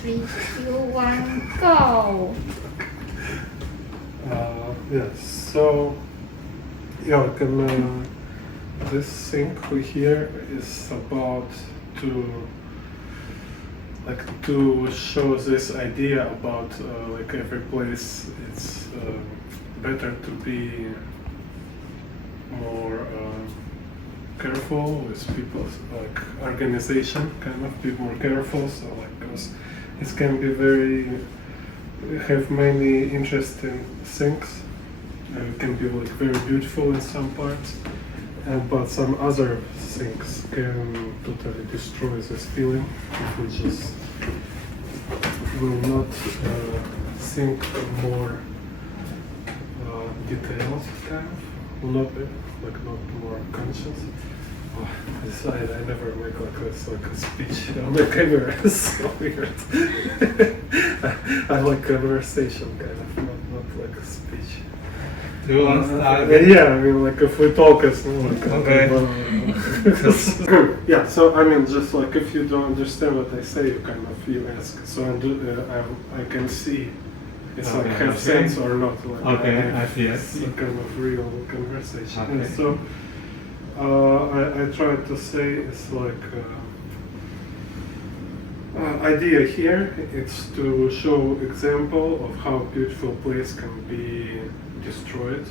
3, 2, 1, go! So this thing we hear is about to show this idea about every place it's better to be more careful with people's organization, kind of be more careful. So because it can be have many interesting things. It can be very beautiful in some parts, but some other things can totally destroy this feeling if we just will not think more details, kind of, will not be not more conscious. Oh, I never make a speech on the camera. It's so weird. I like conversation, kind of, not like a speech. Do you want to start? Yeah, I mean, if we talk, it's Okay. Yeah, so I mean, just if you don't understand what I say, you ask. So I can see it's have sense or not. I see. It's a kind of real conversation. Okay. And so I try to say it's idea here. It's to show example of how beautiful place can be destroyed,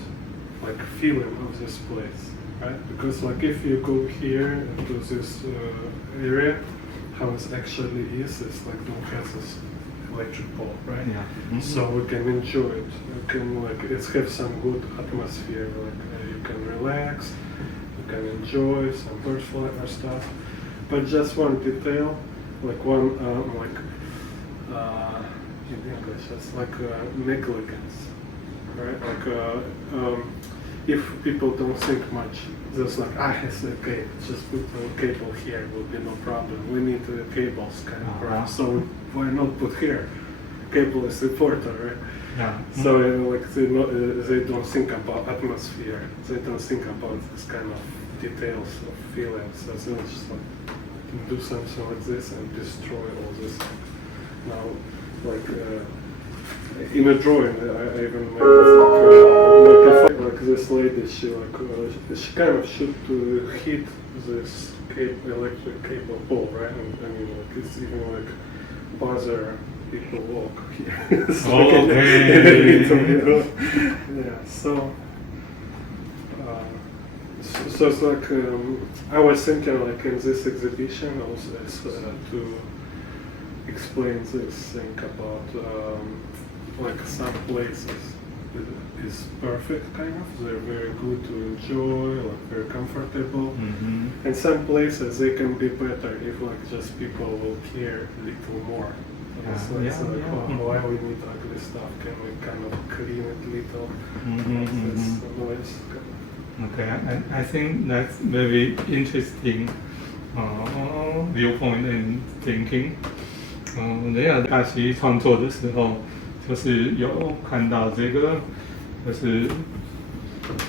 feeling of this place, right? Because if you go here to this area, how it actually is, it's don't have this electric pole, right? Yeah. Mm-hmm. So we can enjoy it. You can it's have some good atmosphere. You can relax, you can enjoy some bird flight or stuff. But just one detail, one in English, it's negligence, right? If people don't think much, just it's okay, just put a cable here, will be no problem. We need cables, kind of, right? So why not put here? Cable is important, right? Yeah. So they don't think about atmosphere. They don't think about this kind of details of feelings. So they just do something like this and destroy all this. Now, in a drawing, I even made this lady. She kind of should hit this electric cable pole, right? And I mean, it's even bother people walk here. Okay. Yeah. So it's I was thinking in this exhibition also to explain this thing about some places is perfect, kind of. They're very good to enjoy, very comfortable. Mm-hmm. And some places they can be better if just people will care a little more. Why we need ugly stuff? Can we kind of clean it a little? Noise. Okay, I think that's very interesting viewpoint and thinking. 人家大溪创作的时候，就是有看到这个，就是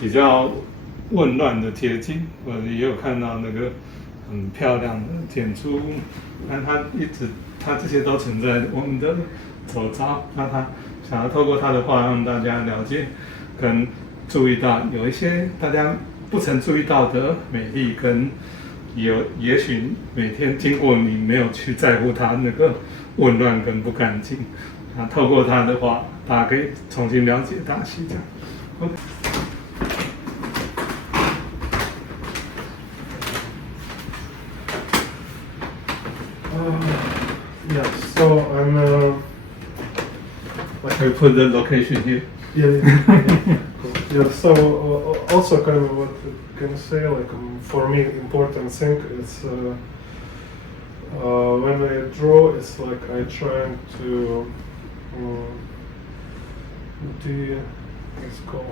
比较混乱的街景，也有看到那个很漂亮的建筑物。但他这些都存在我们的周遭，那他想要透过他的画让大家了解，跟注意到有一些大家不曾注意到的美丽，跟也许每天经过你没有去在乎它那个混乱跟不干净，透过他的画，大家可以重新了解大溪这样。Yeah, so I'm I put the location here. Yeah, so also kind of what I can say, for me important thing is when I draw, it's I try to let's go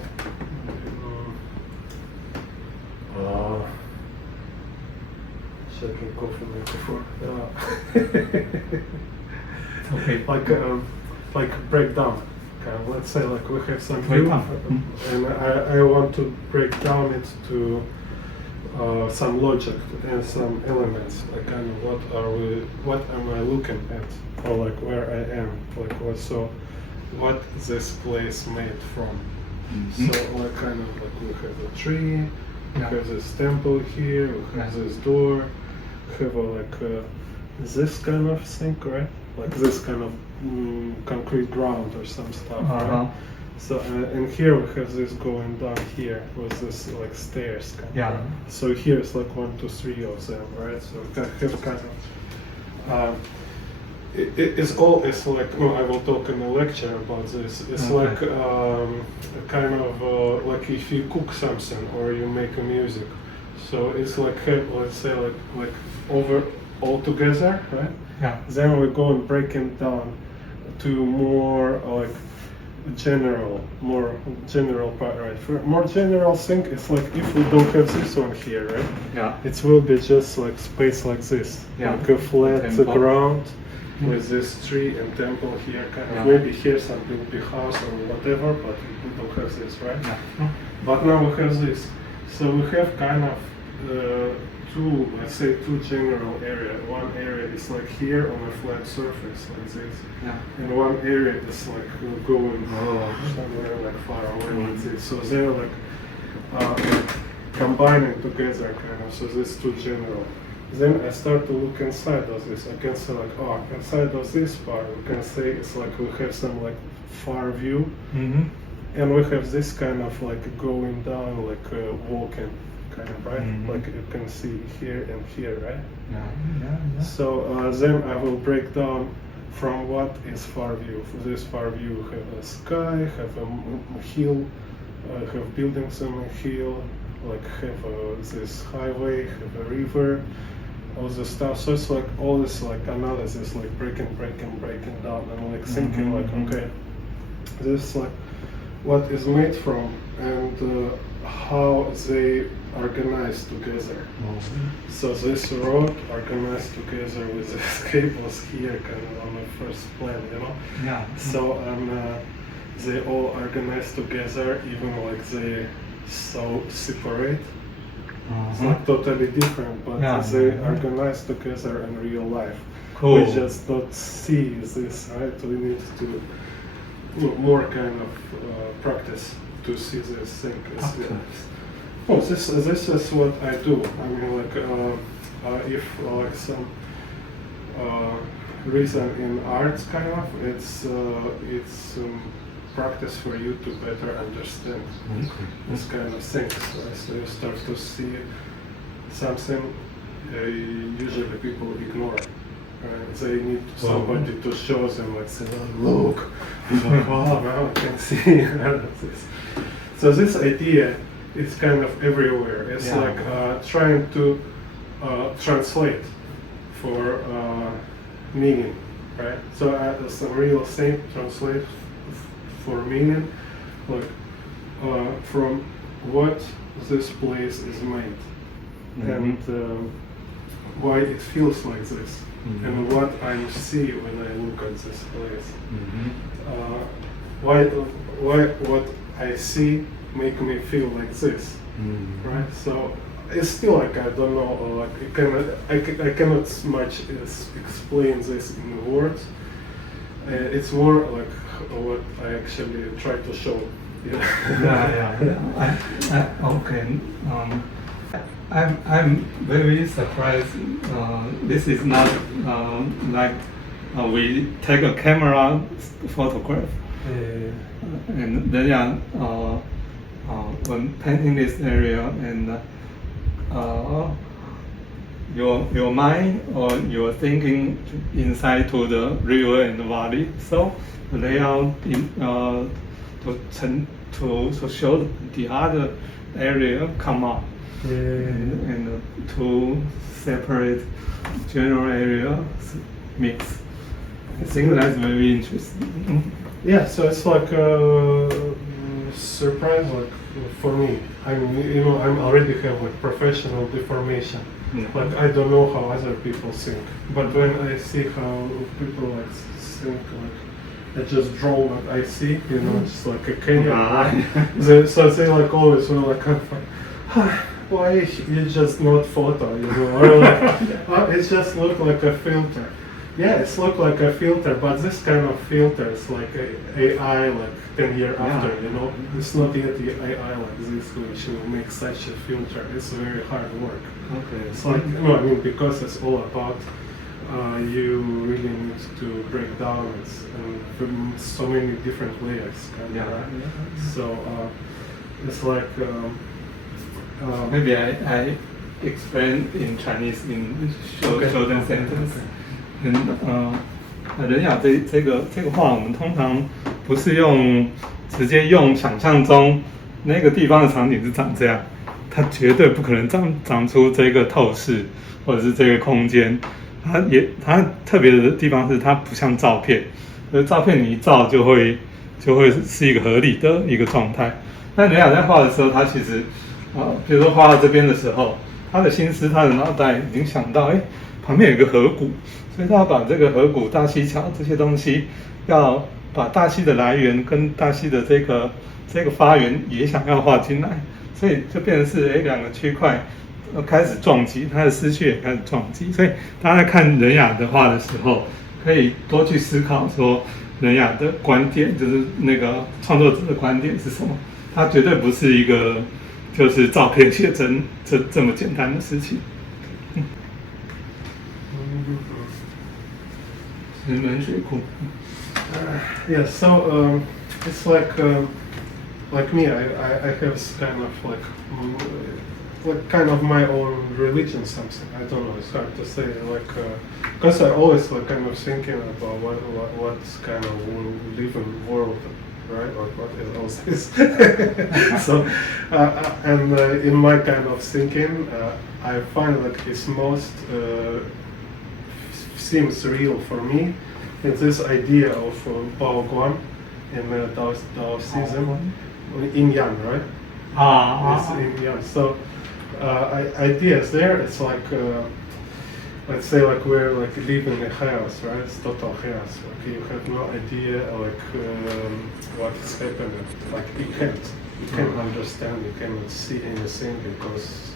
shaking coffee metaphor. Okay. Like break down. Let's say we have some view, and I want to break down it to some logic and some elements, like kind of what am I looking at, or like where I am, like what this place made from. Mhm. So like kind of like we have a tree, we Yeah. have this temple here, we have this door, we have this kind of thing, right? Like this kind of concrete ground or some stuff, Uh-huh. right? So and here we have this going down here with this like stairs kind Yeah. of. So here it's like 1, 2, 3 of them, right? So we have kind of it's like I will talk in a lecture about this. It's Okay. like kind of like if you cook something or you make a music. So it's like let's say like over all together, right? Yeah. Then we go and break it down to more like more general part, right? For more general thing, it's like if we don't have this one here, right? Yeah. It will be just like space like this, Yeah. like a flat Temple. ground with this tree and temple here. Kind of Yeah. maybe here some big house or whatever, but we don't have this, right? Yeah. But now we have this, so we have kind of let's say two general area. One area is like here on a flat surface like this, Yeah. and one area is like going Oh. somewhere like far away like this. So they're like combining together kind of. So this two general. Then I start to look inside of this. I can say like, oh, inside of this part, we can say it's like we have some like far view, Mm-hmm. and we have this kind of like going down, like walking kind of, right? Mhm. Like you can see here and here, right? Yeah. Yeah. So then I will break down from what is far view. For this far view, have a sky, have a hill, have buildings on a hill, like have this highway, have a river, all this stuff. So it's like all this like analysis, like breaking down, and like thinking like, okay, this is like what is made from and how they organize together. So this road organized together with these cables here, kind of on the first plan, you know. Yeah. So they all organize together, even like they so separate. It's like totally different, but Yeah. they organize together in real life. Cool. We just don't see this, right? We need to more kind of practice to see this thing. Oh, this is what I do. I mean, like if like some reason in arts, kind of, it's practice for you to better understand this kind of things. Right? So you start to see something usually people ignore. They need somebody to show them, like, say, oh, look, wow, now I can see this. So this idea is kind of everywhere. It's Yeah. like trying to translate for meaning, right? So some real thing translate for meaning, like from what this place is made, and why it feels like this. And what I see when I look at this place. Why what I see make me feel like this, right? So it's still like I don't know, like I cannot much explain this in words. It's more like what I actually try to show. Yeah. Okay. I'm very surprised. This is not like we take a camera photograph, and then when painting this area, and your mind or your thinking inside to the river and the valley. So the layout to show the other area come up. And two separate general areas mix. I think that's very interesting. Yeah, so it's like a surprise, like for me. I already have like professional deformation. Like I don't know how other people think, but when I see how people like think, like I just draw what I see, just like a canyon. So they like always were like, why you just not photo, you know, or like, it just look like a filter. Yeah, it's look like a filter, but this kind of filter is like a AI like 10 years after, you know. It's not yet the AI like this which will make such a filter. It's very hard work. Okay. It's like, no, I mean, because it's all about you really need to break down it from so many different layers, kind of, right? So it's like maybe I explain in Chinese in short sentence. 人雅这个画，我们通常不是直接用想象中那个地方的场景是长这样，它绝对不可能长出这个透视或者是这个空间。它特别的地方是它不像照片，照片你一照就会是一个合理的一个状态。但人雅在画的时候，他其实比如说画到这边的时候，他的心思，他的脑袋已经想到，旁边有一个河谷。所以他要把这个河谷、大溪桥这些东西，要把大溪的来源跟大溪的这个发源也想要画进来，所以就变成是两个区块开始撞击，他的思绪也开始撞击。所以大家在看仁雅的画的时候，可以多去思考说仁雅的观点，就是那个创作者的观点是什么。它绝对不是一个就是照片写真这么简单的事情。Yeah, so it's like me. I have kind of like kind of my own religion, something. I don't know. It's hard to say. Like because I always like kind of thinking about what's kind of live in world, right? Or what is all this? So and in my kind of thinking, I find like it's most. Seems real for me. It's this idea of Bao Guan in Taoism, Yin Yang, right? It's Yin Yang. So ideas there. It's like let's say like we're like living in chaos, right? It's total chaos. Like you have no idea like what is happening. Like you can't understand. You cannot see anything because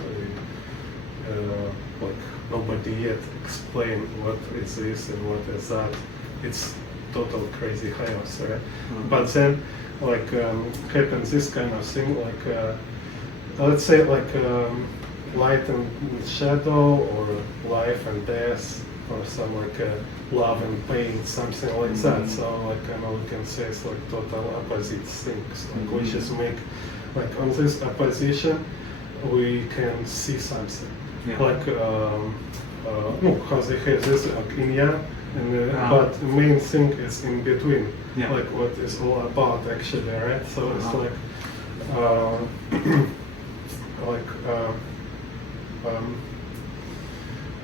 like nobody yet explain what is this and what is that. It's total crazy chaos, right? But then like happens this kind of thing, like let's say like light and shadow, or life and death, or some like love and pain, something like that. So like we can say it's like total opposite things, like we just make like on this opposition we can see something. Like because they have this like yin yang, but the main thing is in between, like what is all about actually, right? So it's like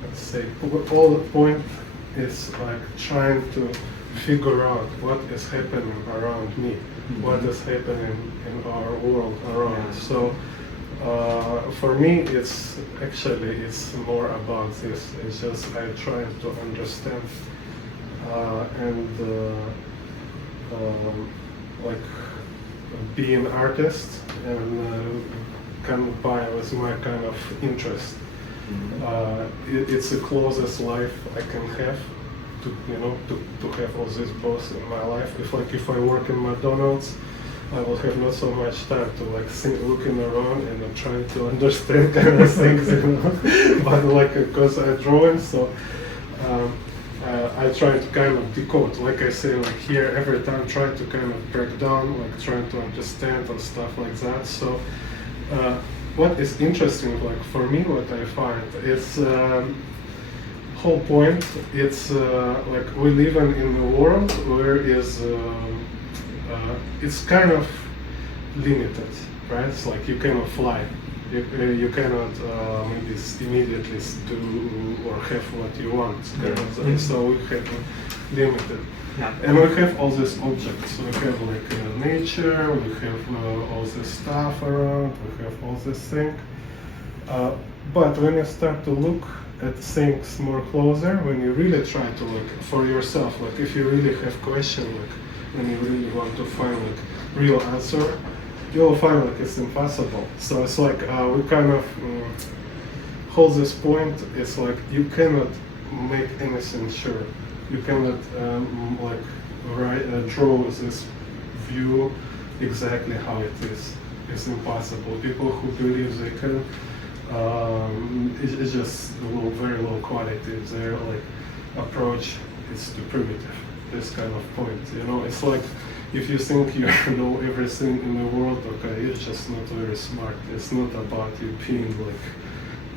let's say all the point is like trying to figure out what is happening around me, what is happening in our world around. So for me, it's more about this. It's just I try to understand and like be an artist and combine with my kind of interest. It's the closest life I can have to to have all this both in my life. If I work in McDonald's, I will have not so much time to like looking around and trying to understand kind of things, But like because I drawing, so I try to kind of decode. Like I say, like here every time try to kind of break down, like trying to understand and stuff like that. So what is interesting, like for me, what I find is whole point. It's like we live in a world where it's kind of limited, right? It's like you cannot fly, you cannot maybe immediately do or have what you want. So we have limited, and we have all these objects. We have like nature, we have all this stuff around, we have all this thing. But when you start to look at things more closer, when you really try to look for yourself, like if you really have question, like when you really want to find like real answer, you'll find like it's impossible. So it's like we kind of hold this point. It's like you cannot make anything sure. You cannot draw this view exactly how it is. It's impossible. People who believe they can, it's just very low quality. Their approach is too primitive. This kind of point, it's like if you think you know everything in the world, okay, it's just not very smart. It's not about you being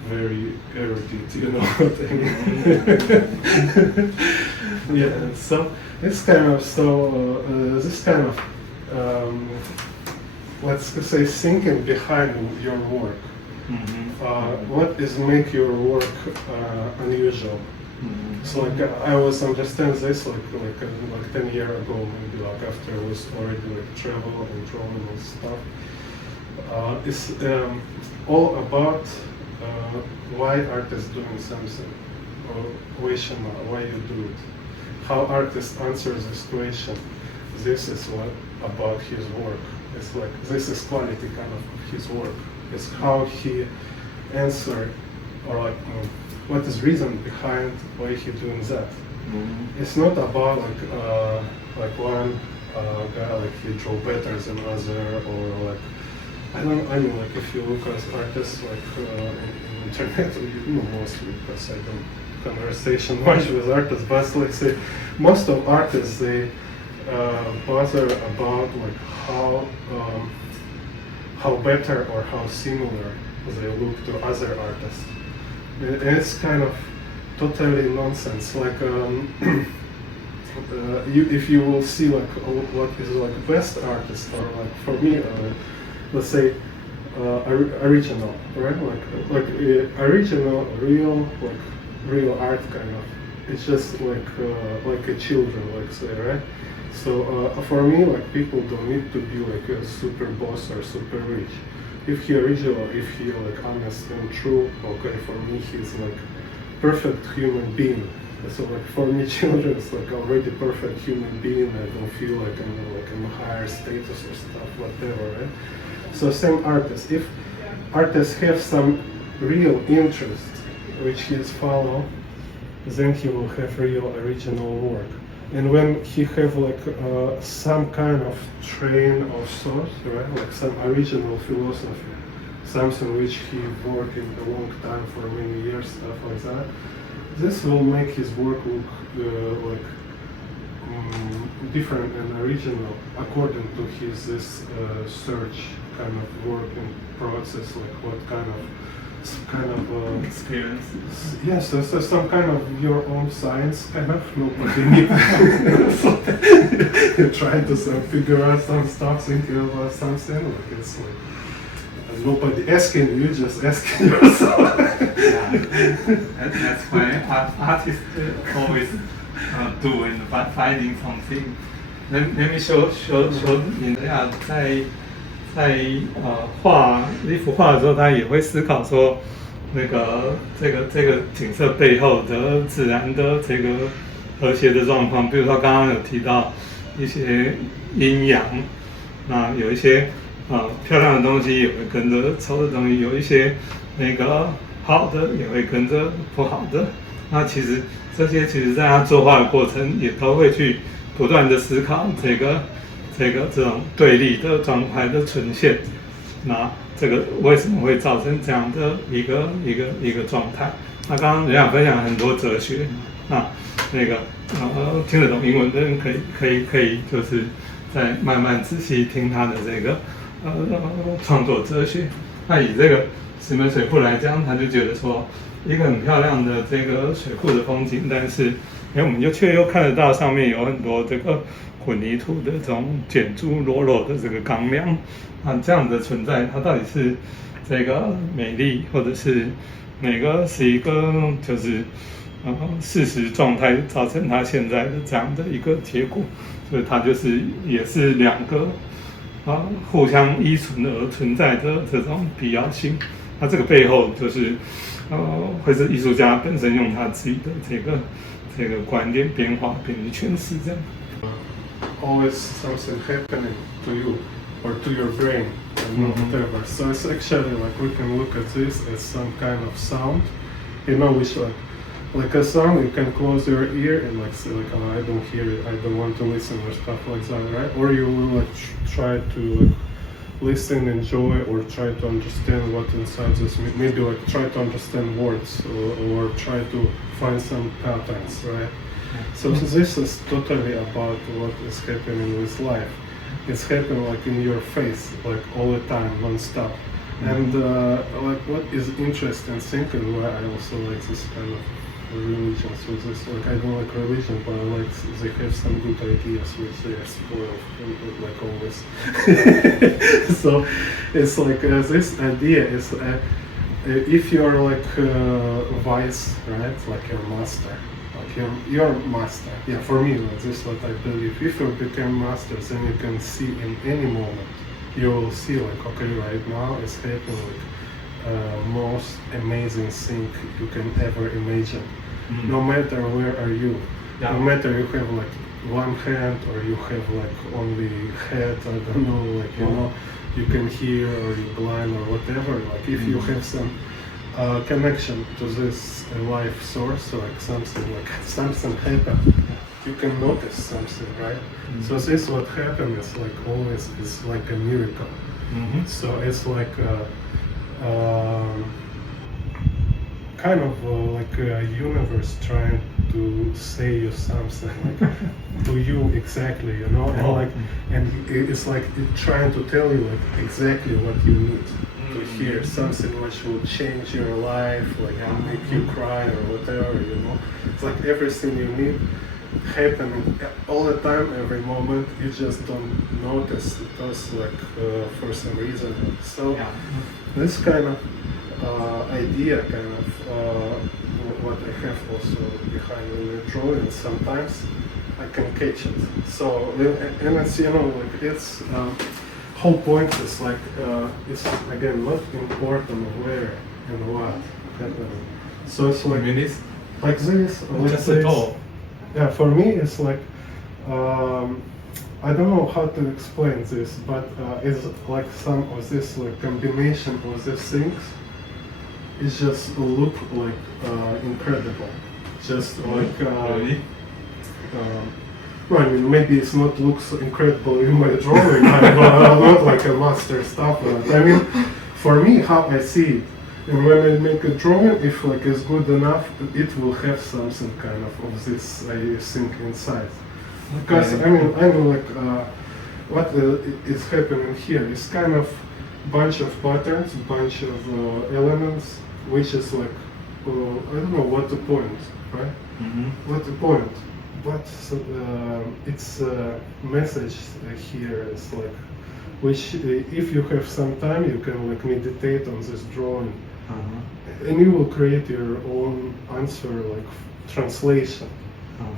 very erudite, what I mean? Yeah, so it's kind of this kind of let's say thinking behind your work. What is make your work unusual? So I was understand this like 10 years ago, maybe after I was already travel and drawing and stuff. It's all about why artists doing something, or why you do it, how artist answers this question. This is what about his work. It's this is quality kind of his work. It's how he answer or what is reason behind why he doing that. It's not about one guy he draw better than other, or I mean if you look at artists in internet, mostly because I don't conversation much with artists, but let's say most of artists they bother about how better or how similar they look to other artists. And it's kind of totally nonsense. If you will see what is best artist, or for me, let's say original, right? Original, real art kind of. It's just like a children, say, right? So for me, people don't need to be a super boss or super rich. If he original, if he honest and true, okay, for me he's perfect human being. So for me, children is already perfect human being. I don't feel I'm in a higher status or stuff, whatever, right? So same artist. If artists have some real interest which he is follow, then he will have real original work. And when he have some kind of train of sorts, right, some original philosophy, something which he worked in a long time for many years, stuff like that, this will make his work look different and original according to his search kind of working process, what kind of experience. Yes, so some kind of your own science, kind of. Nobody needs. You're trying to figure out some stuff, thinking about something. It's nobody asking you, just asking yourself. That's why artists always do in finding something. Let me show 你在画一幅画的时候，他也会思考说，这个景色背后的自然的这个和谐的状况。比如说刚刚有提到一些阴阳，那有一些漂亮的东西也会跟着丑的东西，有一些好的也会跟着不好的。那其实这些在他作画的过程也都会去不断的思考这种对立的状态的呈现，那这个为什么会造成这样的一个状态？那刚刚人家分享了很多哲学，那听得懂英文的人可以就是再慢慢仔细听他的这个创作哲学。那以这个石门水库来讲，他就觉得说一个很漂亮的这个水库的风景，但是我们却又看得到上面有很多这个混凝土的这种卷珠裸露的这个钢梁，这样的存在，它到底是这个美丽，或者是哪个是一个就是事实状态造成它现在的这样的一个结果？所以它也是两个互相依存而存在的这种必要性。那这个背后就是会是艺术家本身用他自己的这个观点变化，并去诠释这样。Always something happening to you or to your brain, whatever. So it's actually like we can look at this as some kind of sound, which like a sound, you can close your ear and like say like, oh, I don't hear it, I don't want to listen or stuff like that, right? Or you will like try to like listen, enjoy, or try to understand what inside this, maybe like try to understand words or try to find some patterns, right? So this is totally about what is happening with life. It's happening like in your face, like all the time, non-stop. And like what is interesting thinking, why I also like this kind of religion. So this, like, I don't like religion, but I like they have some good ideas which they are spoiled, like always. So it's like this idea is if you are like wise, right, like your master, like your master. Yeah, for me, like this is what I believe. If you become masters, then you can see in any moment. You will see like, okay, right now it's happening like most amazing thing you can ever imagine. No matter where are you, no matter you have like one hand or you have like only head, I don't know, like you can hear or you're blind or whatever. Like if you have some connection to this life source, like something happen, you can notice something, right? So this what happened is like always is like a miracle. So it's like kind of like a universe trying to say you something like to you exactly, and it's like it trying to tell you like exactly what you need to hear, something which will change your life, like make you cry or whatever, It's like everything you need happening all the time, every moment. You just don't notice because like for some reason. So this kind of idea, kind of what I have also behind the drawing, sometimes I can catch it. So and it's like it's whole point is like it's again not important where and what happening. So it's like like this, like just this. at all. Yeah, for me it's like I don't know how to explain this, but it's like some of this like combination of these things. It just look like incredible, just like. Really? Well, I mean, maybe it's not looks incredible in my drawing. I'm not like a master stuff. But I mean, for me, how I see it, and when I make a drawing, if like it's good enough, it will have something kind of this, I think, inside. Because I mean like what is happening here is kind of bunch of patterns, bunch of elements, which is like I don't know what to point, right? What to point. But it's a message here is like, which if you have some time, you can like meditate on this drawing, and you will create your own answer, like translation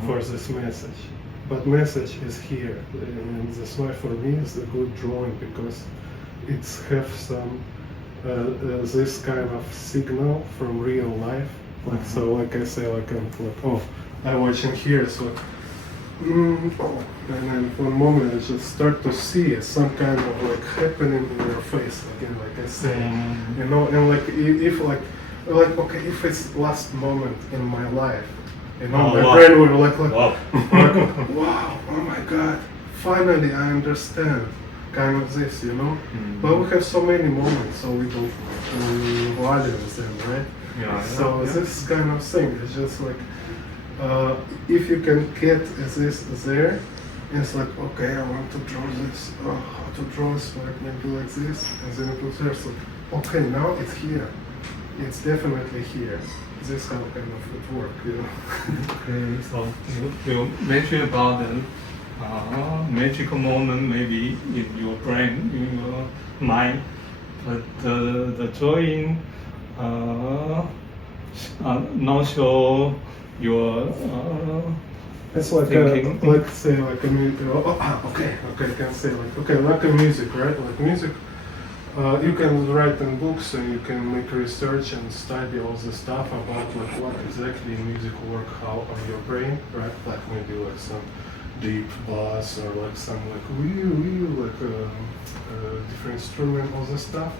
for this message. But message is here, and that's why for me it's a good drawing, because it's have some this kind of signal from real life. Like so, like I say, like I'm watching here, so and then one moment I just start to see some kind of like happening in your face again, like I say, and like if like okay, if it's last moment in my life, my brain will like wow, oh my God, finally I understand, kind of this, But we have so many moments, so we don't value them, right? So this kind of thing is just like. If you can get this there, it's like, okay, I want to draw this, how to draw this, like maybe like this, and then it will there, so, okay, now it's here, it's definitely here. This is how kind of it works, Okay, so you mentioned about the magical moment maybe in your brain, in your mind, but the drawing not show your it's like thinking. Let's say like a music. Okay, I can say like a music, right? Like music. You can write in books and you can make research and study all the stuff about like what exactly music work, how on your brain, right? Like maybe like some deep bass or like some like like different instrument, all this stuff.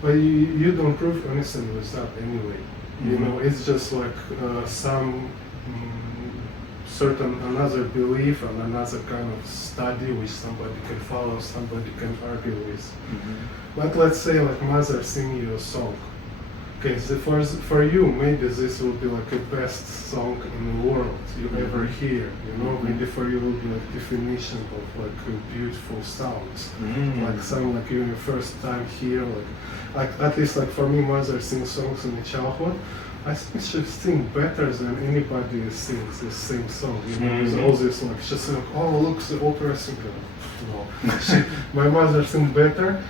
But you don't prove anything with that anyway. You know, it's just like some certain another belief and another kind of study which somebody can follow, somebody can argue with. But let's say like mother sing you a song. Okay, so for you maybe this will be like the best song in the world you ever hear. You know, maybe for you will be like definition of like beautiful sounds, like some like you first time hear like at least like for me, mother sings songs in the childhood. I think she sings better than anybody sings the same song. You know, with all this like she said, oh look, the opera singer. No, my mother sings better.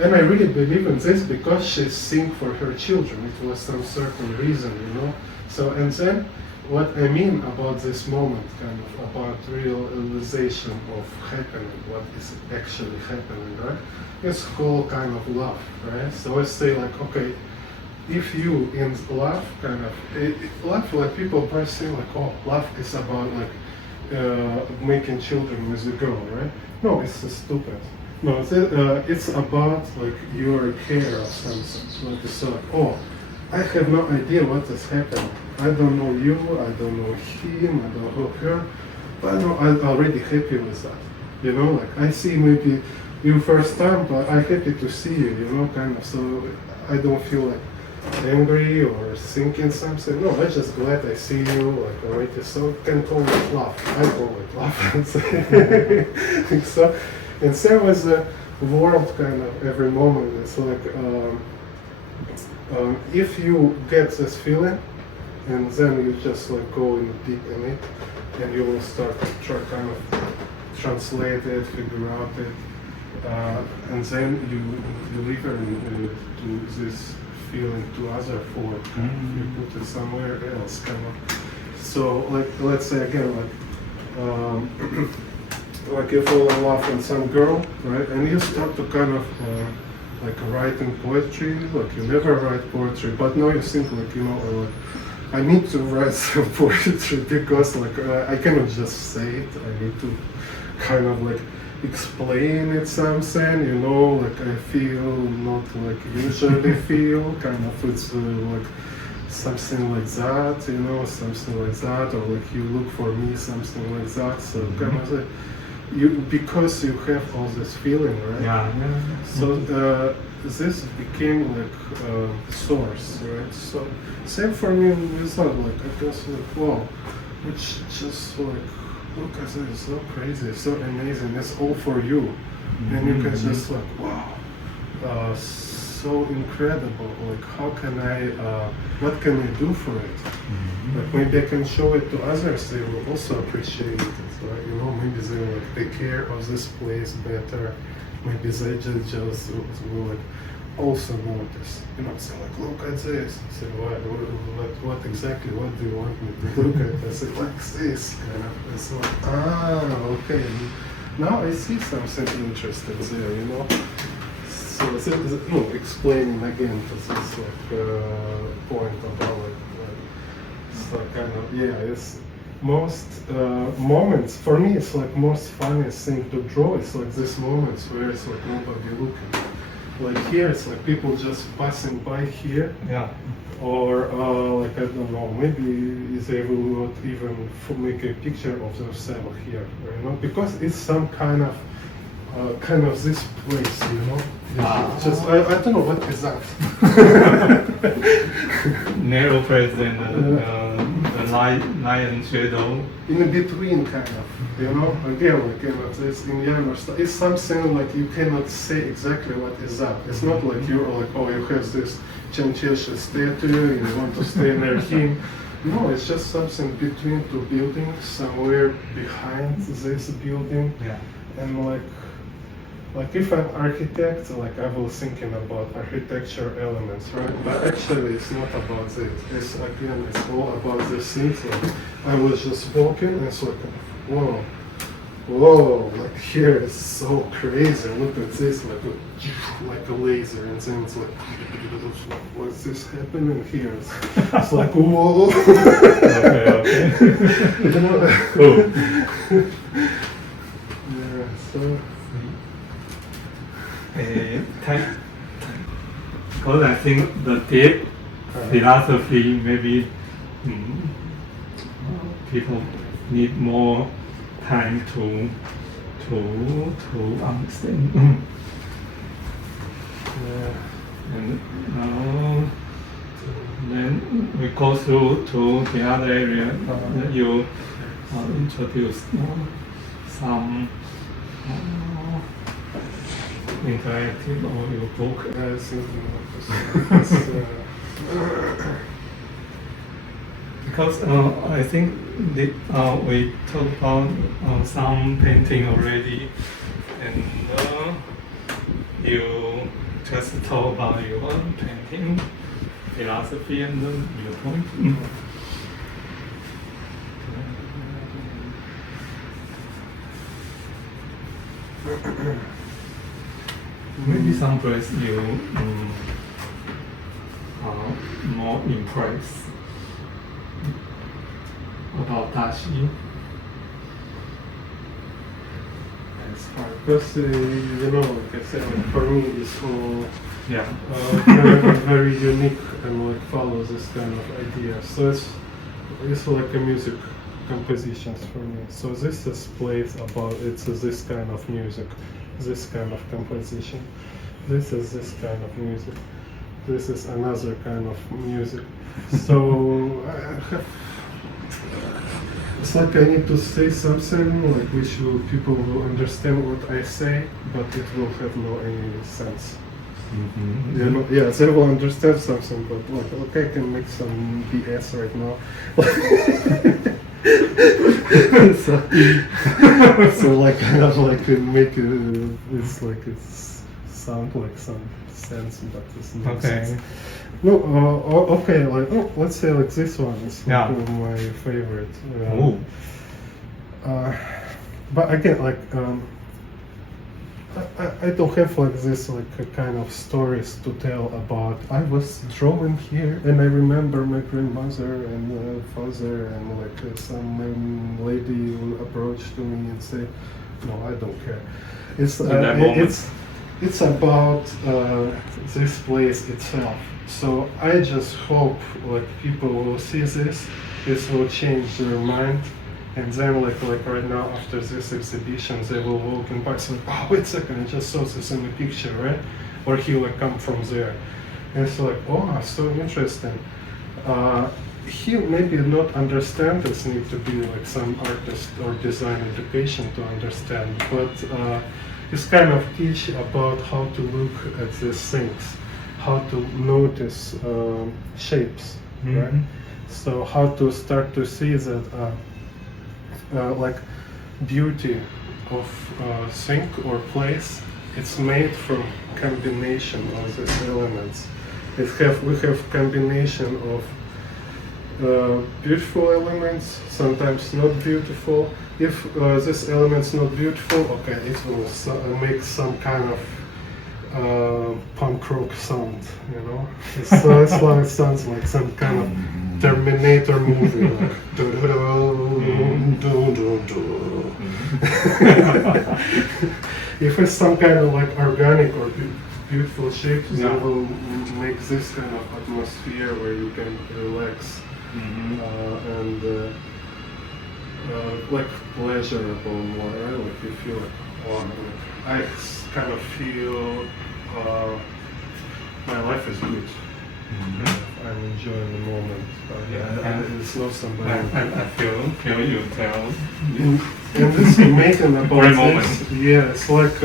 And I really believe in this because she sings for her children. It was some certain reason, you know. So, and then what I mean about this moment, kind of about realization of happening, what is actually happening, right? It's whole kind of love, right? So let's say like, okay, if you in love, kind of, love, like people probably say like, oh, love is about like making children with a girl, right? No, it's stupid. No, it's about like your care of something. Like it's like, oh, I have no idea what is happening. I don't know you, I don't know him, I don't know her, but I know I'm already happy with that. You know, like I see maybe you first time, but I'm happy to see you. You know, kind of. So I don't feel like angry or thinking something. No, I'm just glad I see you. Like already, so can call it love. I call it love. So. And same as the world, kind of every moment. It's like if you get this feeling, and then you just like go in deep in it, and you will start to try kind of translate it, figure out it, and then you deliver to this feeling to other form. You put it somewhere else, kind of. So like let's say again like. Like you fall in love with some girl, right? And you start to kind of like writing poetry, like you never write poetry, but now you think like, you know, like I need to write some poetry because like I cannot just say it. I need to kind of like explain it something, you know, like I feel not like usually feel, kind of it's like something like that, you know, something like that, or like you look for me, something like that. So kind of like, because you have all this feeling, right? Yeah. So this became like source, right? So same for me with that, like I guess like wow, which just like look at it, it's so crazy, it's so amazing, it's all for you, and you can just like wow, so incredible. Like how can I, what can I do for it? Like maybe I can show it to others, they will also appreciate it. Right? You know, maybe they will like take care of this place better. Maybe they just will like also notice. You know, say like, look at this. Say what exactly? What do you want me to look at? I say like this kind of. It's like okay. Now I see something interesting there. You know. So explaining again to this like point about like it's like kind of it's. Most moments for me it's like most funniest thing to draw. It's like this moments where it's like nobody looking. Like here it's like people just passing by here. Yeah. Or like I don't know, maybe they will not even make a picture of themselves here, you know, because it's some kind of this place, you know. Just I don't know what is that. Narrow place and the lion shadow. In between, kind of, you know. Again, like this Indian stuff. It's something like you cannot say exactly what is that. It's not like you're like, oh, you have this Chanchesha statue and you want to stay near him. No, it's just something between two buildings, somewhere behind this building. Yeah. And like if I'm architect, like I was thinking about architecture elements, right? But actually it's not about it. It's again, it's all about the things. Like I was just walking and it's like, whoa, whoa, like here is so crazy. Look at this, like a laser, and then it's like, what's this happening here? It's like, whoa. Okay. You know? Cool. Yeah, so. Because I think the deep philosophy maybe people need more time to understand. Yeah. And now then we go through to the other area that you introduced some interactive audio book. I was thinking about this. Because I think we talked about some painting already, and you just talk about your painting philosophy and viewpoint. Maybe some place you are more impressed about Daxi. It's hard because you know, like I said, like for me, it's all Yeah. very unique and like follows this kind of idea. So it's like a music compositions for me. So this is plays about it's this kind of music, this kind of composition. This is this kind of music. This is another kind of music. So it's like I need to say something like which people will understand what I say, but it will have no any sense. Mm-hmm. You know, yeah, they will understand something, but like I can make some BS right now. so like kind of like make it's like it's sound like some sense, but it's not Okay. sense. No, okay, like let's say like this one is like my favorite. But again, like I don't have like this like a kind of stories to tell about. I was drawing here, and I remember my grandmother and father and like some lady will approach to me and say, "No, I don't care." It's about this place itself. So I just hope like people will see this will change their mind. And then, like right now, after this exhibition, they will walk in by, so like, oh, wait a second, I just saw this in the picture, right? Or he will come from there. And it's like, oh, so interesting. He maybe not understand this need to be like some artist or design education to understand, but it's kind of teach about how to look at these things, how to notice shapes, right? So how to start to see that like beauty of thing or place, it's made from combination of these elements. We have combination of beautiful elements, sometimes not beautiful. If this element's not beautiful, okay, it will make some kind of punk rock sound, you know. So it's like it sounds like some kind of Terminator movie, like if it's some kind of like organic or beautiful shapes, that will make this kind of atmosphere where you can relax and like pleasurable more, right? Like you feel like, oh, I kind of feel my life is good. I'm enjoying the moment. And it's not somebody. I feel you tell. And this making about Great this, moment. yeah, it's like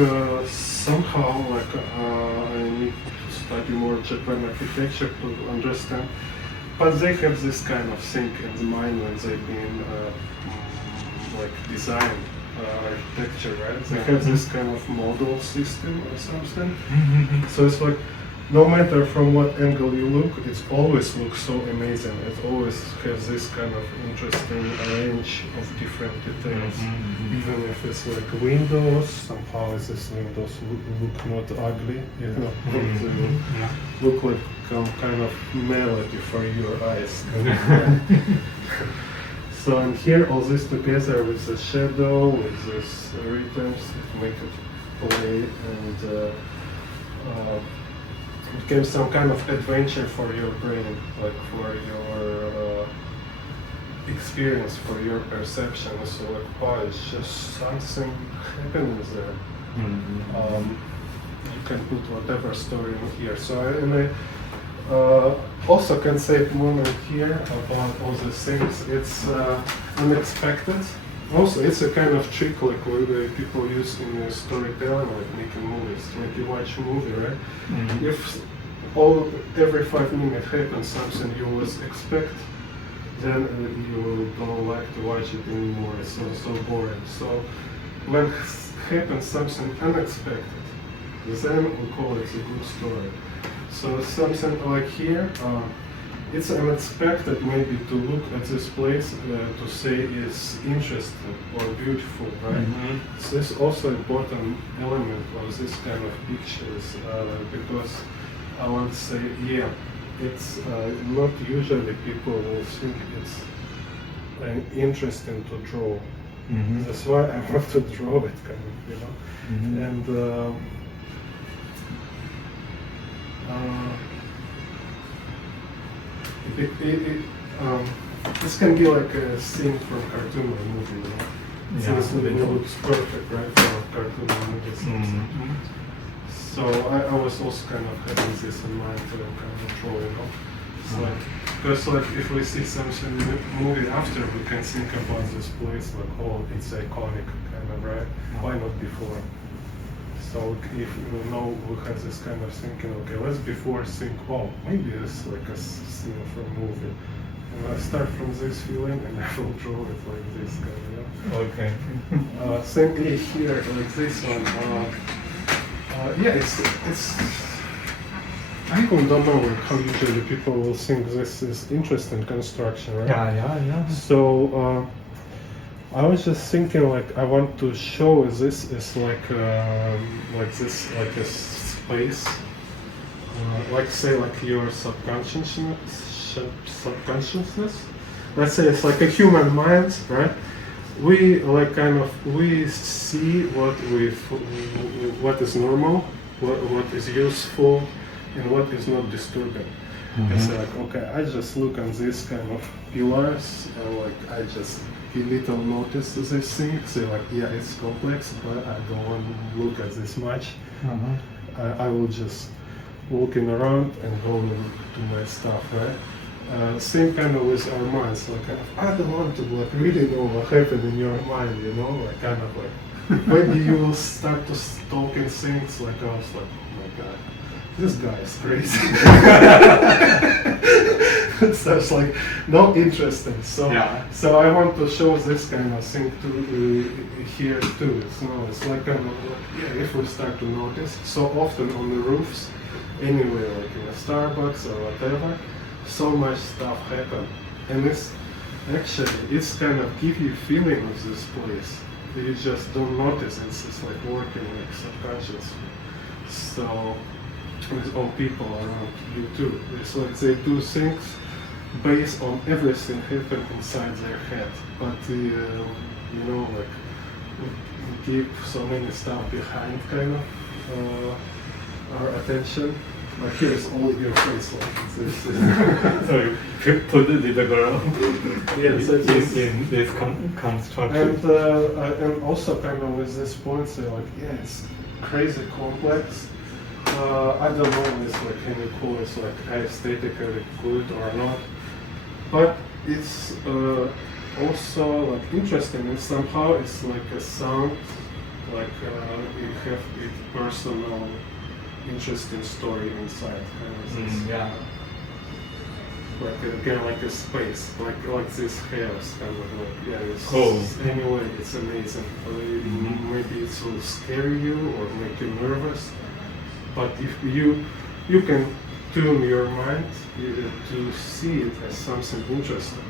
somehow like I need to study more Japan architecture to understand. But they have this kind of thing in the mind when they've been like design architecture, right? They have this kind of model system or something. So it's like no matter from what angle you look, it always looks so amazing. It always has this kind of interesting range of different details. Even if it's like windows, somehow these windows look not ugly, you know, they look like some kind of melody for your eyes. So and here all this together with the shadow, with this rhythms, it make it play and it gives some kind of adventure for your brain, like for your experience, for your perception. So like, wow, it's just something happening there. You can put whatever story in here. So I also can say a moment here about all these things. It's unexpected. Also, it's a kind of trick like people use in storytelling, like making movies. Like you watch a movie, right? If every 5 minutes happens something you always expect, then you don't like to watch it anymore. It's so boring. So when happens something unexpected, then we call it a good story. So something like here, it's unexpected maybe to look at this place to say it's interesting or beautiful, right? So this is also important element of this kind of pictures because I want to say, yeah, it's not usually people will think it's interesting to draw. That's why I want to draw it, kind of, you know. And this can be like a scene from cartoon or movie, you know? This looks perfect, right, for cartoon or movies. So I was also kind of having this in mind to kind of draw, you know? It's like, because like if we see something in the movie after, we can think about this place like, oh, it's iconic, kind of, right? Why not before? So if you know we have this kind of thinking, okay, let's before think, oh, maybe it's like a scene from a movie. And I start from this feeling and I will draw it like this kind of, yeah. Okay. Same here, like this one. Yeah, it's. I even don't know like, how usually people will think this is interesting construction, right? Yeah. So I was just thinking like I want to show this is like this like a space, like say like your subconsciousness. Let's say it's like a human mind, right? We like kind of we see what is normal, what is useful, and what is not disturbing. It's like okay, I just look on this kind of pillars, and like I just little notice this thing. Say like yeah, it's complex, but I don't want to look at this much. I will just walking around and go to my stuff, right? Same kind of with our minds, like I don't want to like really know what happened in your mind, you know, like kind of like maybe you will start to talking things like I was like, oh my god, this guy is crazy. So it's like not interesting. So so I want to show this kind of thing to here too. It's like kind of like, yeah, if we start to notice so often on the roofs, anywhere like in a Starbucks or whatever. So much stuff happen, and it's kind of give you feeling of this place. You just don't notice. It's just like working like subconsciously. So with all people around you too. It's like they do things based on everything happen inside their head, but you know like we keep so many stuff behind kind of our attention. Like here's all your face like this. So you put the little girl yes, in this construction. And also kind of with this point, say like, yeah, it's crazy complex. I don't know if it's like any cool, it's like aesthetically good or not, but it's also like interesting and somehow it's like a sound, like you have a personal interesting story inside, kind of this, like again like a space, like this house, kind of like it's anyway it's amazing. Maybe it will scare you or make you nervous, but if you you can tune your mind to see it as something interesting.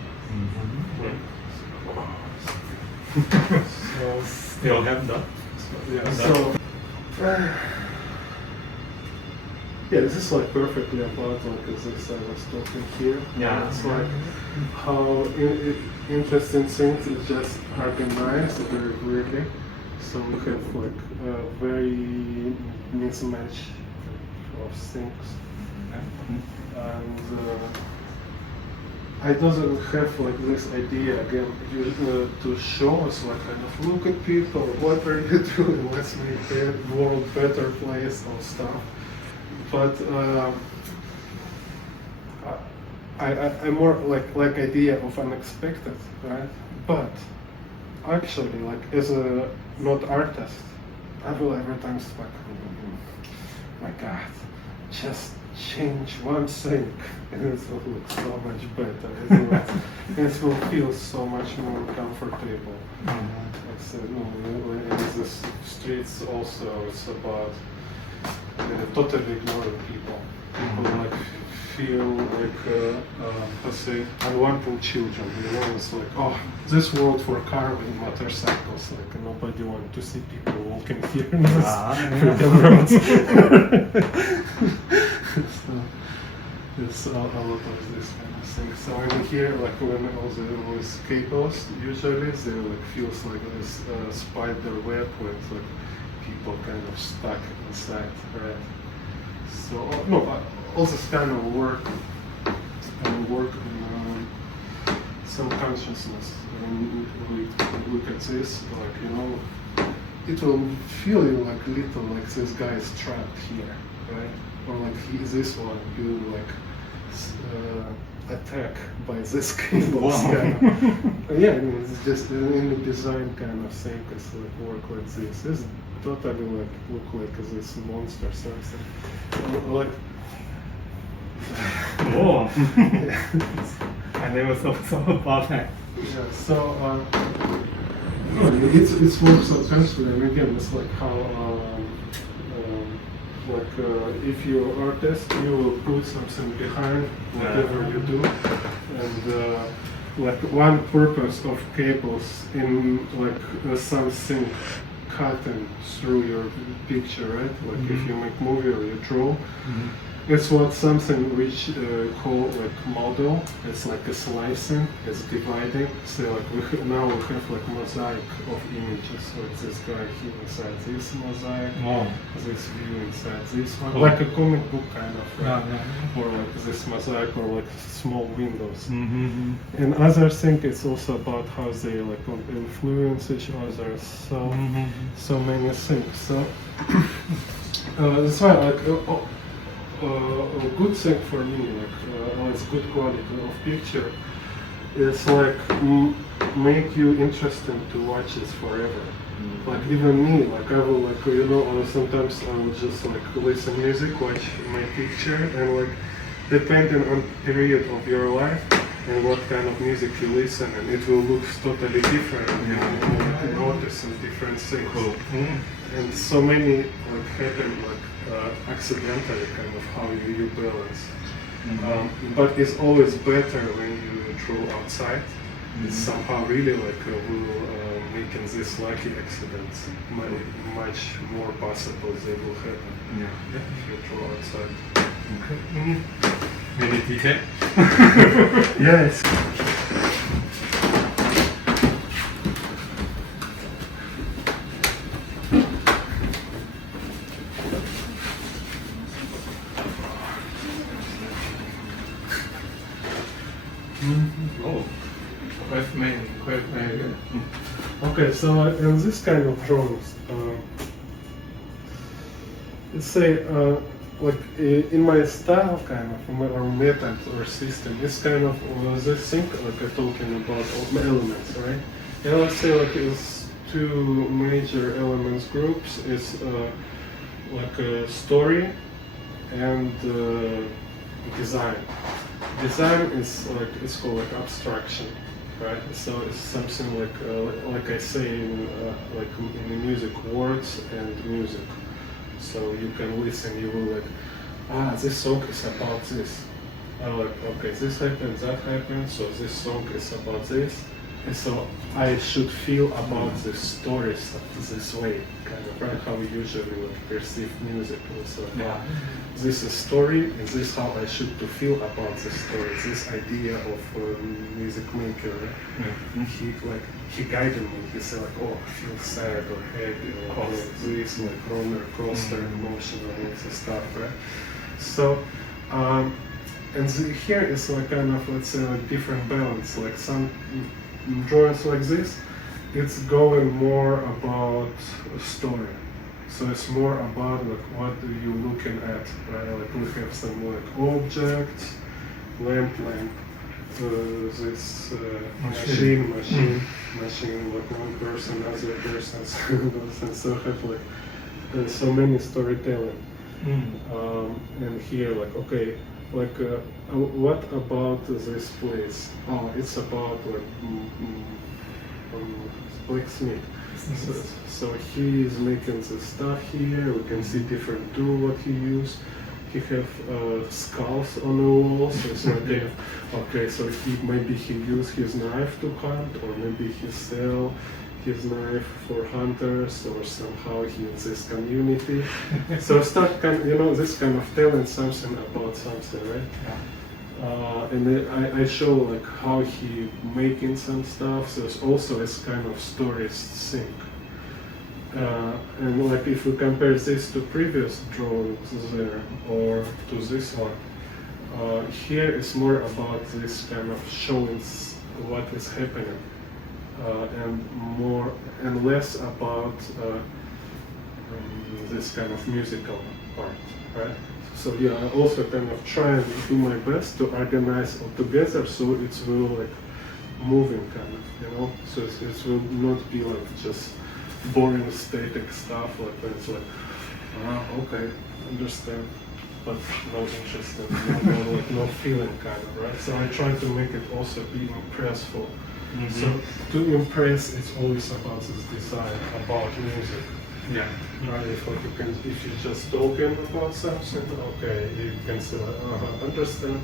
So, Still have that. yeah, so yeah, this is like perfectly about like this I was talking here. Yeah. It's like how interesting things is just organized very weirdly. So we have like a very mismatch of things, and I doesn't have like this idea again to show us like kind of look at people, what are you doing? Let's make the world better place or stuff. But I more like idea of unexpected, right? But actually, like as a not artist, I will every time like, my God, just change one thing, and it will look so much better. It will feel so much more comfortable. It's in the streets also. It's about totally ignoring people. People like feel like let's say unwanted children. You know, it's like this world for carving motorcycles. Like nobody wants to see people walking here in the roads. So it's a lot of this kind of thing. So in here, like when all those cables, usually they like feels like this spider web with like people kind of stuck inside, right? So no, all this kind of work in some consciousness. When we look at this, like you know, it will feel you like little like this guy is trapped here, right? Or like this one will like attack by this cables. Wow. Yeah, I mean it's just in the design kind of thing. It's like work like this. It's totally like look like this monster something. Like Oh, I never thought about that. yeah, so it's more substantial, and again, it's like how if you're an artist, you will put something behind whatever you do, and like one purpose of cables in like something cutting through your picture, right? Like if you make movie or you draw. It's what something which call like model. It's like a slicing. It's dividing. So like now we have like mosaic of images. So it's this guy here inside this mosaic, this view inside this one, like a comic book kind of, right? Or like this mosaic, or like small windows. And other thing, it's also about how they like influence each other. So so many things. So that's why like. A good thing for me, like it's good quality of picture, is like make you interesting to watch this forever. Like even me, like I will like you know sometimes I will just like listen music, watch my picture, and like depending on period of your life and what kind of music you listen, and it will look totally different. You know, notice some different things. And so many like happen like accidentally, kind of how you balance. But it's always better when you draw outside. It's somehow really like making these lucky accidents much more possible they will happen if you draw outside. Okay. Really detailed. Yes. Oh, quite many. Okay, so in this kind of drawings, let's say, like in my style, kind of, or method or system, it's kind of this thing, like I'm talking about elements, right? And let's say, like, it's two major elements groups. It's like a story and design. Design is like it's called like abstraction, right? So it's something like I say in like in the music, words and music. So you can listen, you will like this song is about this. I'm like, okay, this happened, that happened, so this song is about this. And so I should feel about the stories this way, kind of, right? How we usually like, perceive music. And so this is story, and this is how I should to feel about the story. This idea of music maker. Right? He guided me. He said like, oh, I feel sad or happy or like this, like roller coaster, emotional and stuff, right? So. And here is like kind of, let's say, like different balance. Like some drawings like this, it's going more about a story. So it's more about like what are you looking at, right? Like we have some like objects, lamp, this machine, like one person, other persons, and so have like so many storytelling. And here like okay. Like, what about this place? Oh, it's about like blacksmith. So he is making the stuff here. We can see different tools what he used. He have skulls on the walls. So it's like okay, so maybe he used his knife to hunt, or maybe he sell his knife for hunters, or somehow he in this community. So start this kind of telling something about something, right? Yeah. And then I show like how he making some stuff. So it's also it's kind of stories sync. And like if we compare this to previous drawings there or to this one, here is more about this kind of showing what is happening. And less about this kind of musical part, right? So yeah, I also kind of try and do my best to organize all together, so it will like moving kind of, So it will not be like just boring static stuff like that. It's like, okay, understand, but no interest in no feeling kind of, right? So I try to make it also be impressful. So to impress, it's always about this desire about music. Yeah. Right. If you're just talking about something, okay, you can say, understand,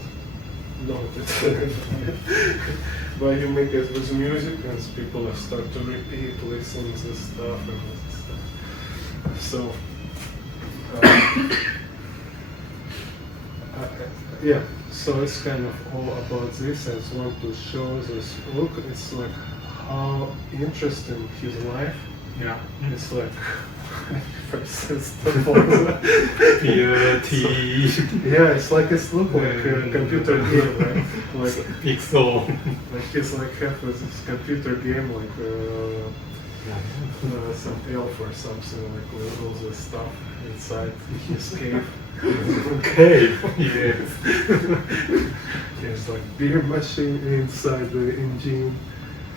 noted. But you make it with music, and people start to repeat, listen to this stuff and this stuff. So. Yeah, so it's kind of all about this. I just want to show this. Look, it's like how interesting his life. Yeah. It's like yeah, it's like it's look like a computer game, right? Like pixel. Like he's like have this computer game like some elf or something like with all this stuff inside his cave. Okay. Yes. There's like beer machine inside the engine.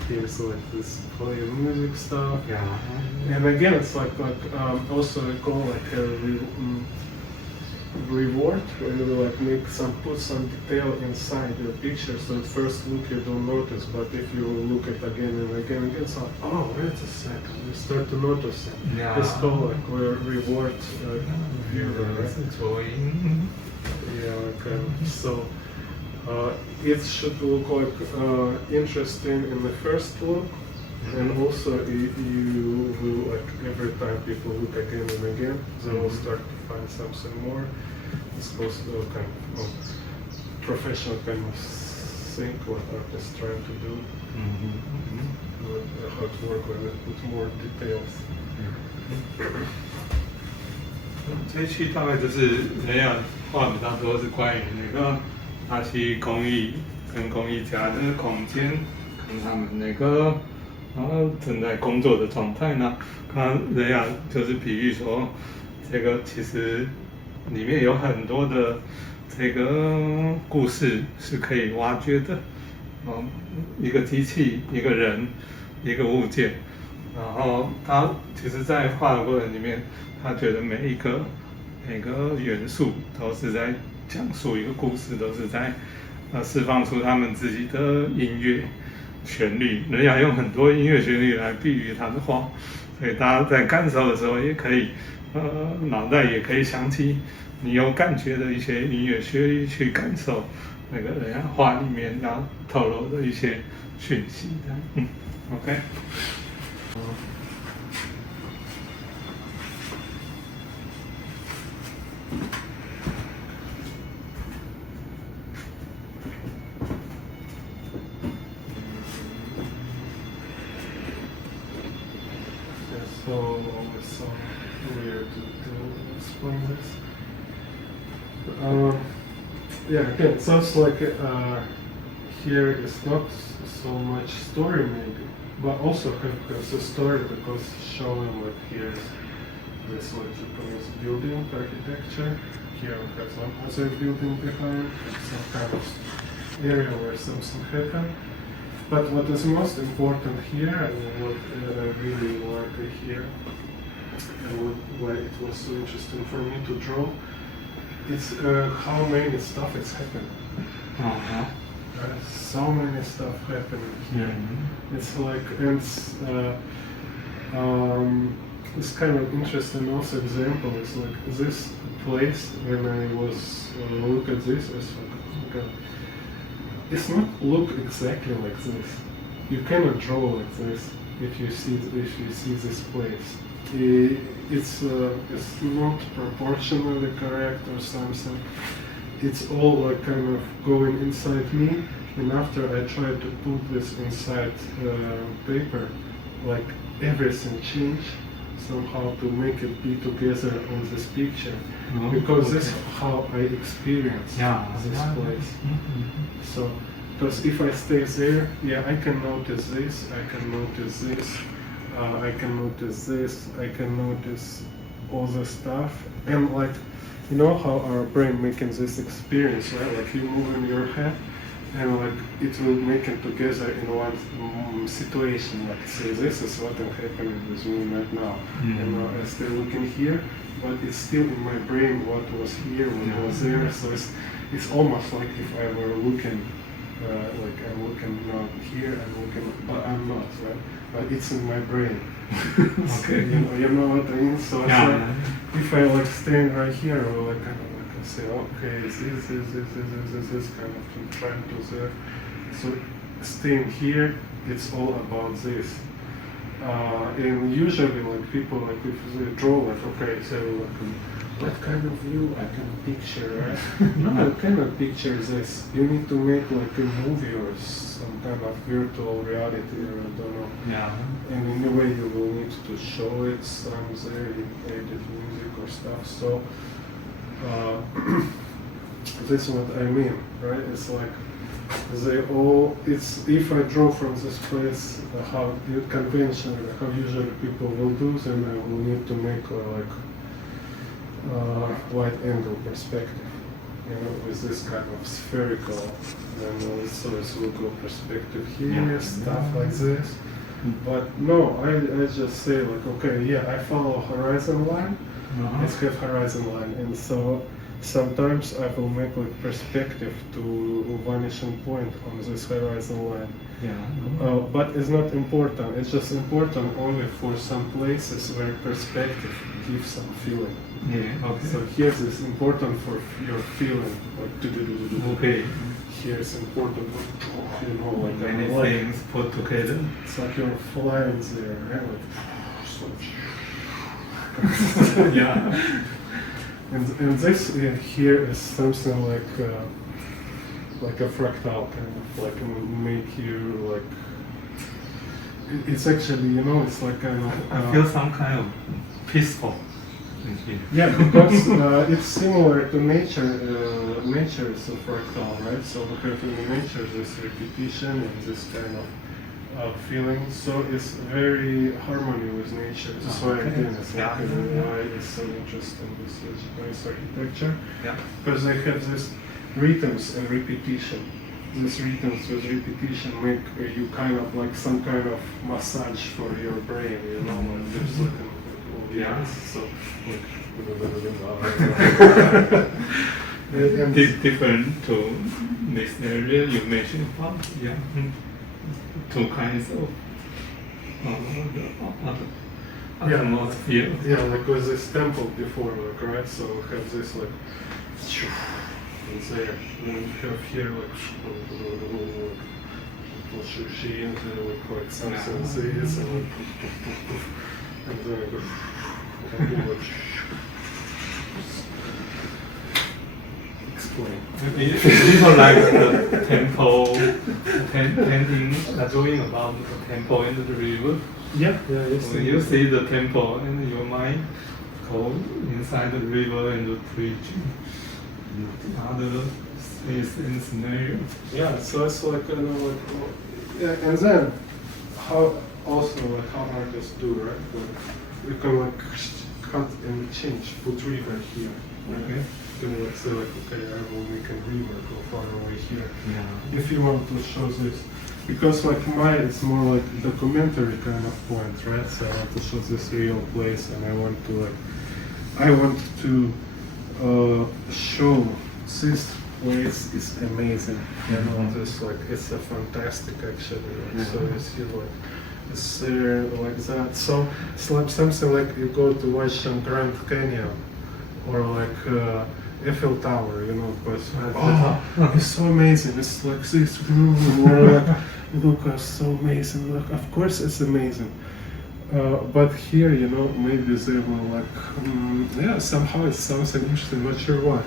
Here's like this playing music stuff. Yeah. And again, it's like also I call like a reward when you like put some detail inside your picture. So at first look you don't notice, but if you look at again and again, it's like, oh, wait a second, you start to notice it. Yeah. It's called like reward viewer, right? Yeah, okay. So it should look like interesting in the first look, and also you will like every time people look again and again, they will start to find something more. It's supposed to kind of professional kind of thing what artists trying to do. How to work with more details. 这一期大概就是人家画比较多是关于那个大溪工艺跟工艺家的空间，跟他们那个正在工作的状态呢。刚刚人家就是比喻说，这个其实里面有很多的这个故事是可以挖掘的。一个机器，一个人，一个物件，然后他其实在画的过程里面，他觉得每一个元素都是在讲述一个故事，都是在释放出他们自己的音乐旋律。人家用很多音乐旋律来比喻他的画，所以大家在感受的时候也可以脑袋也可以想起你有感觉的一些音乐去感受那个人家画里面要透露的一些讯息，这样，OK。So it's so weird to explain this. Yeah, again, it sounds like here is not so much story maybe, but also has a story because showing like here's this like Japanese building architecture. Here we have some other building behind, some kind of area where something happened. But what is most important here, and what I really like here, and why it was so interesting for me to draw, it's how many stuff is happening. So many stuff happening here. Mm-hmm. It's like, and it's kind of interesting also example is like this place when I was look at this, I was like, okay, it's not look exactly like this. You cannot draw like this if you see this place. It's not proportionally correct or something. It's all like kind of going inside me, and after I try to put this inside paper, like everything changed somehow to make it be together on this picture, because this is how I experience this place. Mm-hmm. So, because if I stay there, yeah, I can notice this, I can notice this, I can notice this, I can notice all the stuff, and like, you know how our brain making this experience, right? Like you move in your head, and like it will make it together in one situation. Like say, this is what is happening with me right now, and I still looking here, but it's still in my brain what was here, what was there. So it's almost like if I were looking, like I'm looking now here, I'm looking, but I'm not, right? But it's in my brain. Okay. You know what I mean? So it's like, if I like stand right here, or like kind of like I say, okay, this kind of thing, trying to there. So staying here, it's all about this. And usually, like people, like if they draw, like okay, so like what kind of view I can picture, right? No, I cannot picture this. You need to make like a movie or some kind of virtual reality, or I don't know. Yeah. And in a way, you will need to show it some there, edit music or stuff. So that's what I mean, right? It's like they all. It's if I draw from this place, how conventionally, how usually people will do, then I will need to make like wide angle perspective, you know, with this kind of spherical, and also a local perspective here, stuff like this. But no, I just say like, okay, yeah, I follow horizon line, let's have horizon line, and so sometimes I will make like perspective to vanishing point on this horizon line. Yeah. But it's not important, it's just important only for some places where perspective gives some feeling. Yeah, okay. So here it's important for your feeling, like okay. Here it's important, you know, like many things put together. It's like you're flying there, right? Like, yeah. And this here is something like a fractal kind of, like make you like. It's actually, you know, it's like kind of. I feel some kind of peaceful. Yeah, because it's similar to nature. Nature is a fractal, right? So we have in nature this repetition and this kind of feeling. So it's very harmony with nature. That's why again, it's like why it's so interesting this Japanese architecture. Yeah. Because they have this rhythms and repetition. These rhythms with repetition make you kind of like some kind of massage for your brain. You know, like there's like so different to this area you mentioned about, two kinds of atmosphere. Yeah, like with this temple before, like, right? So we have this like, it's there. And then you have here like, like something this and like, and then I go, explain. People like the temple painting, drawing about the temple and the river. Yeah, When you see the temple and your mind go inside the river and the bridge, other space and scenario. Yeah, so it's like, like, yeah, and then how also like how artists do, right? Like, you can like cut and change, put river here. Okay. You can like say like, okay, I will make a river go far away here. Yeah. If you want to show this, because like mine it's more like documentary kind of point, right? So I want to show this real place, and I want to show this place is amazing. You know, this like it's a fantastic actually. Like, so you see like it's there like that. So it's like something like you go to watch some Grand Canyon or like Eiffel Tower, you know, because it's so amazing. It's like this look, it's so amazing. Look, of course it's amazing. But here, you know, maybe they will like, yeah, somehow it's something interesting. Not sure why.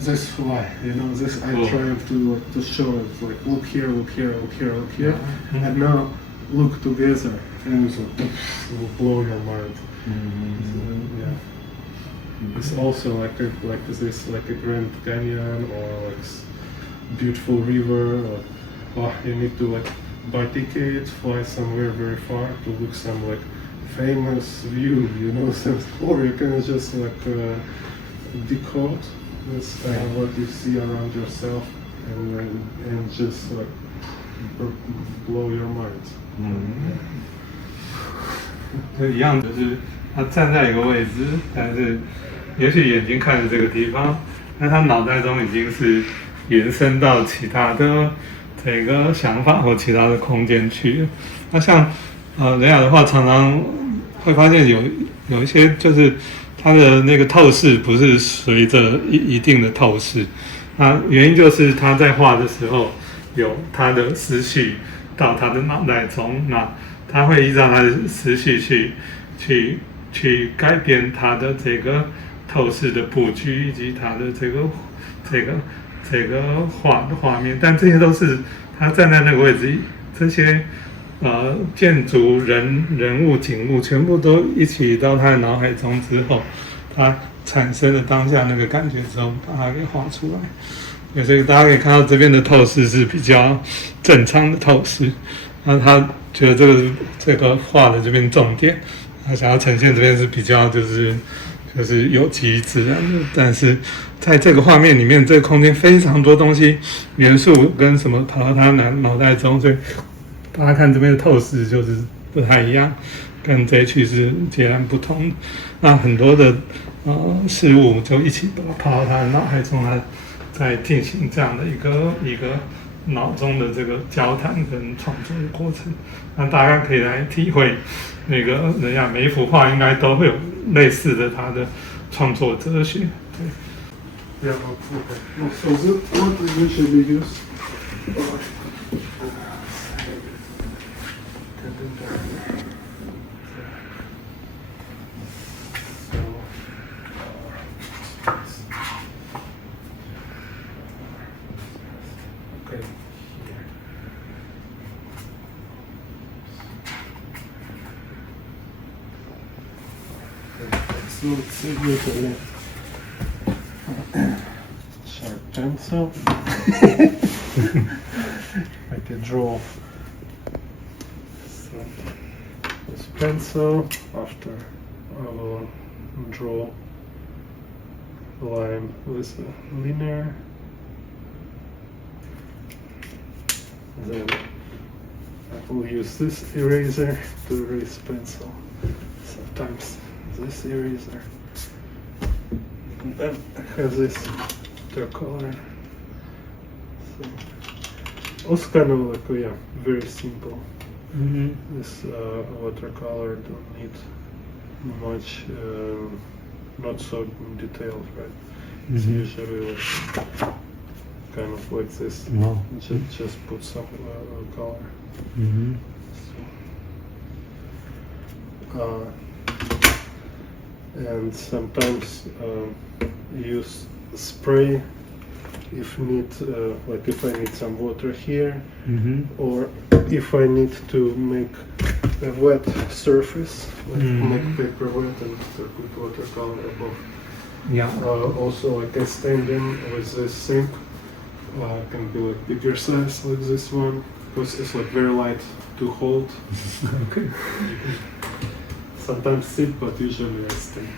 This fly, you know, this I try to show it. Like, look here, look here, look here, look here, and now look together, and it's like, will blow your mind. So, yeah. It's also like this like a Grand Canyon or like beautiful river. Or you need to like buy tickets, fly somewhere very far to look some like famous view, you know, or you can just like decode this what you see around yourself and just like blow your mind. 就一样，就是他站在一个位置，但是也许眼睛看着这个地方，但他脑袋中已经是延伸到其他的这个想法或其他的空间去了。那像人雅的话，常常会发现有一些就是它的那个透视不是随着一定的透视，那原因就是他在画的时候有他的思绪到他的脑袋中，那他会依照他的思绪去改变他的这个透视的布局以及他的这个画面，但这些都是他站在那个位置，这些建筑、人物、景物全部都一起到他的脑海中之后，他产生了当下那个感觉之后，把它给画出来。所以大家可以看到这边的透视是比较正常的透视，那他觉得这个画的这边重点，他想要呈现这边是比较就是有机自然的，但是在这个画面里面，这个空间非常多东西元素跟什么跑到他脑袋中，所以大家看这边的透视就是不太一样，跟这一区是截然不同的。那很多的事物就一起跑到他的脑海中，他在进行这样的一个脑中的这个交谈跟创作的过程。那大家可以来体会那个人家每一幅画应该都会有类似的他的创作哲学。对。Yeah, okay. So what we usually use? So it's usually sharp pencil. I can draw. So this pencil. After I will draw line with a linear. Then I will use this eraser to erase pencil. Sometimes this eraser. And then I have this watercolor. So also kind of like, yeah, very simple. This watercolor don't need much, not so detailed, right? It's usually like, kind of like this. No. Just put some color. And sometimes use spray if need, like if I need some water here, or if I need to make a wet surface, like make paper wet and put watercolor above. Yeah. Also, like I stand in with this sink, can be like bigger size like this one, because it's like very light to hold. Okay. Sometimes sit, but usually I stand.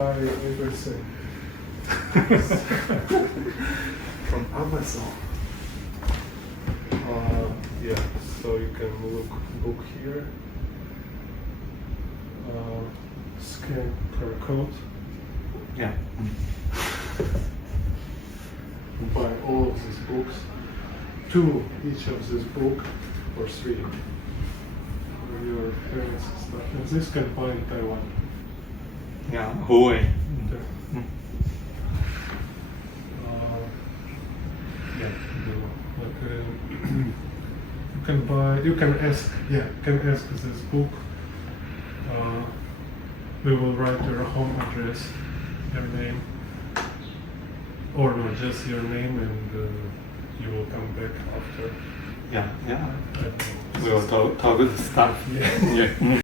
I ever say from Amazon. Yeah, so you can look book here. Scan QR code. Yeah. Buy all of these books. 2 each of this book, or 3 for your parents and stuff. And this can buy in Taiwan. Yeah. Huawei. Yeah, you can buy. You can ask. Yeah, you can ask this book. We will write your home address, your name, or not just your name, and you will come back after. Yeah. Yeah. I don't know. We will talk to the staff. Yeah. Yeah.